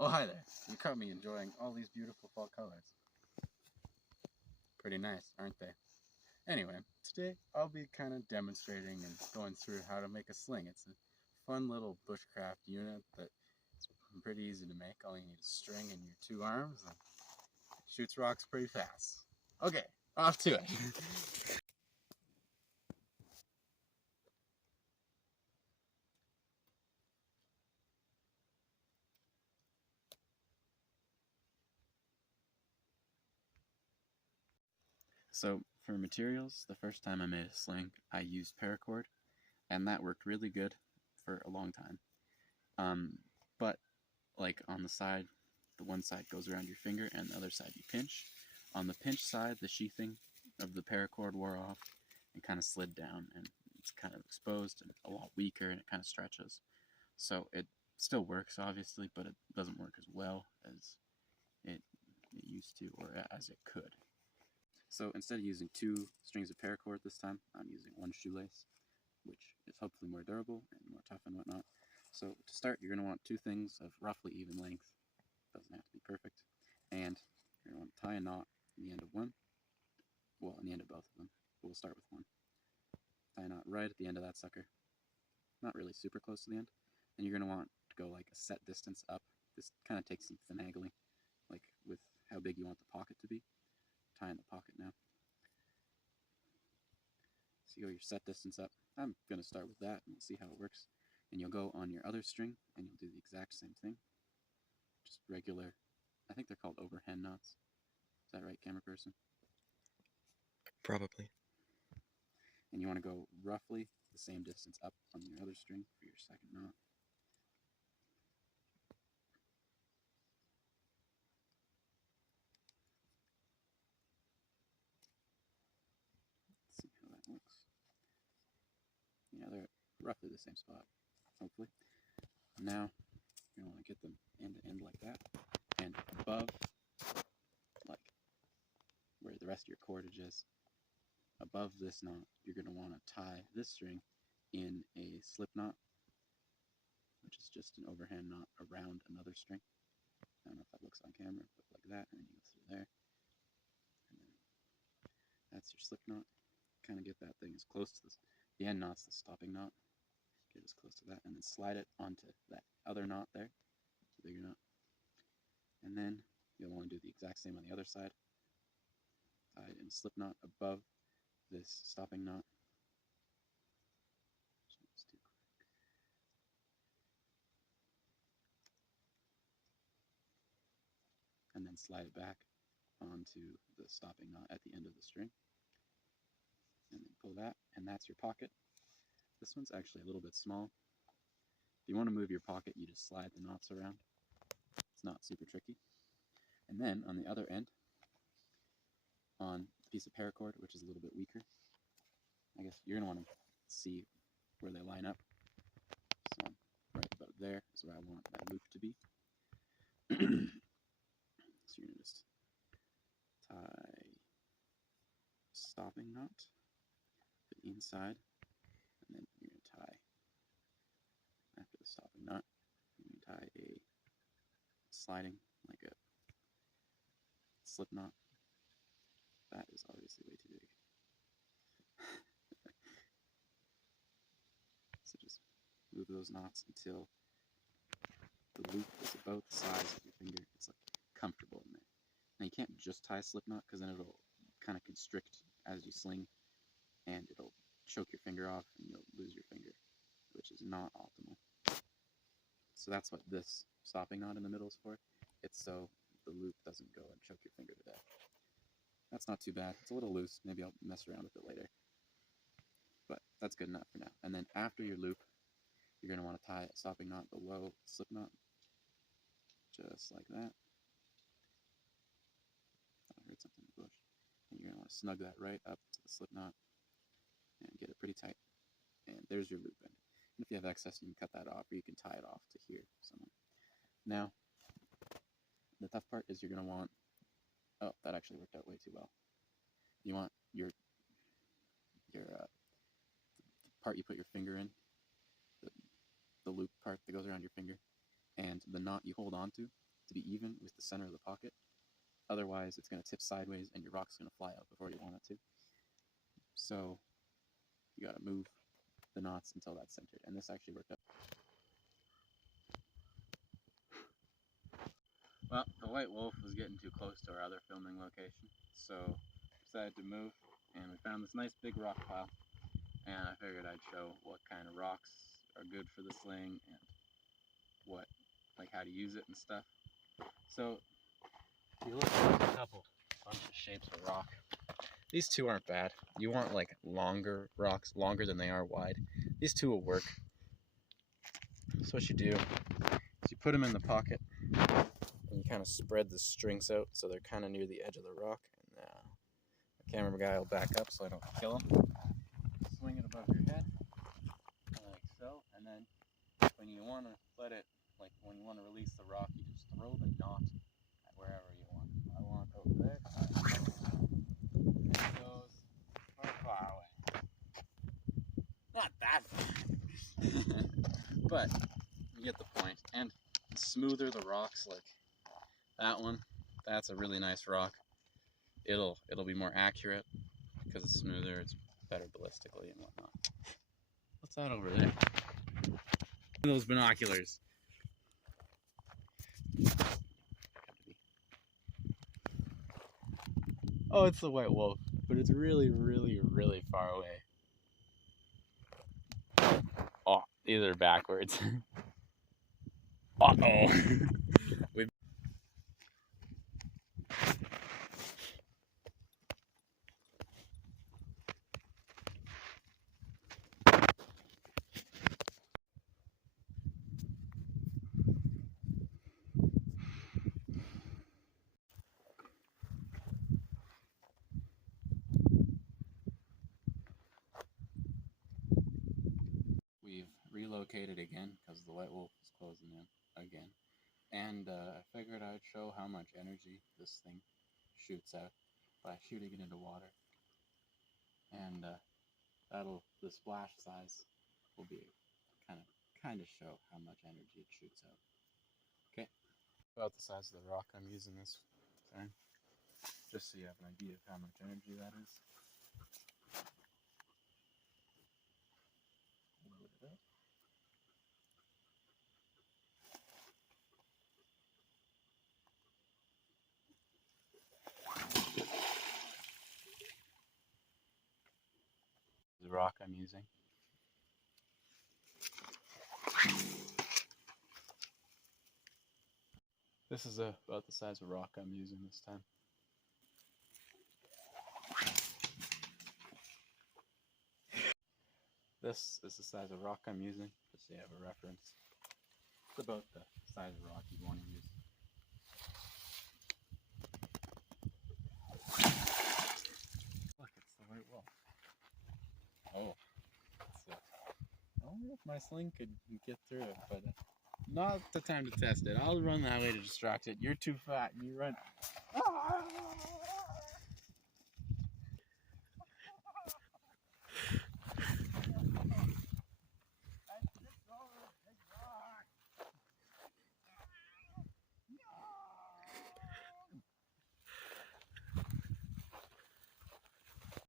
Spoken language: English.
Oh, hi there. You caught me enjoying all these beautiful fall colors. Pretty nice, aren't they? Anyway, today I'll be kind of demonstrating and going through how to make a sling. It's a fun little bushcraft unit that's pretty easy to make. All you need is string and your two arms, and it shoots rocks pretty fast. Okay, off to it. So for materials, the first time I made a sling, I used paracord, and that worked really good for a long time. But like on the side, the one side goes around your finger and the other side you pinch. On the pinch side, the sheathing of the paracord wore off and kind of slid down, and it's kind of exposed and a lot weaker, and it kind of stretches. So it still works, obviously, but it doesn't work as well as it used to, or as it could. So instead of using 2 strings of paracord this time, I'm using 1 shoelace, which is hopefully more durable and more tough and whatnot. So to start, you're going to want 2 things of roughly even length. Doesn't have to be perfect. And you're going to want to tie a knot in the end of one. Well, in the end of both of them. But we'll start with one. Tie a knot right at the end of that sucker. Not really super close to the end. And you're going to want to go like a set distance up. This kind of takes some finagling, like with how big you want the pocket to be. Tie in the pocket now. So you go your set distance up. I'm going to start with that and we'll see how it works. And you'll go on your other string and you'll do the exact same thing. Just regular, I think they're called overhand knots. Is that right, camera person? Probably. And you want to go roughly the same distance up on your other string for your second knot. Let's see how that looks. Yeah, they're roughly the same spot, hopefully. Now, you're going to want to get them end to end like that. And above, like where the rest of your cordage is, above this knot, you're going to want to tie this string in a slip knot, which is just an overhand knot around another string. I don't know if that looks on camera, but like that, and then you go through there. And then that's your slip knot. Kind of get that thing as close to this. The end knot's the stopping knot. Get as close to that, and then slide it onto that other knot there, the bigger knot. And then you'll want to do the exact same on the other side. Tie it in a slip knot above this stopping knot. And then slide it back onto the stopping knot at the end of the string. And then pull that, and that's your pocket. This one's actually a little bit small. If you want to move your pocket, you just slide the knots around. It's not super tricky. And then on the other end, on a piece of paracord, which is a little bit weaker, I guess you're going to want to see where they line up. So right about there is where I want that loop to be. So you're going to just tie a stopping knot to the inside, and then you're going to tie, after the stopping knot, you're going to tie a sliding, like a slip knot. That is obviously way too big. So just move those knots until the loop is about the size of your finger. It's like comfortable in there. Now you can't just tie a slip knot because then it'll kind of constrict as you sling, and it'll choke your finger off and you'll lose your finger, which is not optimal. So that's what this stopping knot in the middle is for. It's so the loop doesn't go and choke your finger to death. That's not too bad. It's a little loose. Maybe I'll mess around with it later. But that's good enough for now. And then after your loop, you're going to want to tie a stopping knot below the slip knot, just like that. I heard something in the bush. And you're going to want to snug that right up to the slip knot and get it pretty tight. And there's your loop end. And if you have excess, you can cut that off, or you can tie it off to here somewhere. Now, the tough part is you're going to want, oh, that actually worked out way too well. You want your part you put your finger in, the loop part that goes around your finger, and the knot you hold on to, to be even with the center of the pocket. Otherwise, it's going to tip sideways and your rock's going to fly out before you want it to. So you got to move the knots until that's centered. And this actually worked out. Well, the white wolf was getting too close to our other filming location, so decided to move, and we found this nice big rock pile. And I figured I'd show what kind of rocks are good for the sling and how to use it and stuff. So if you look at a bunch of shapes of rock, these two aren't bad. You want like longer rocks, longer than they are wide. These two will work. So what you do is you put them in the pocket and you kind of spread the strings out so they're kind of near the edge of the rock. And the camera guy will back up so I don't kill him. Swing it above your head like so, and then when you want to when you want to release the rock, you just throw the knot at wherever you want. I want it over there. It goes far away. Not that far. But you get the point. And the smoother the rocks, like that one, that's a really nice rock. It'll be more accurate because it's smoother, it's better ballistically and whatnot. What's that over there? Those binoculars. Oh, it's the white wolf, but it's really, really, really far away. Oh, these are backwards. Uh-oh. We've relocated again because the white wolf is closing in again. And I figured I'd show how much energy this thing shoots out by shooting it into water. And the splash size will be kind of show how much energy it shoots out. Okay, about the size of the rock I'm using this time, just so you have an idea of how much energy that is. Load it up. The rock I'm using. This is about the size of rock I'm using this time. This is the size of rock I'm using, just so you have a reference. It's about the size of rock you'd want to use. Look, it's the white wolf. Oh, I wonder if my sling could get through it, but not the time to test it. I'll run that way to distract it. You're too fat, and you run.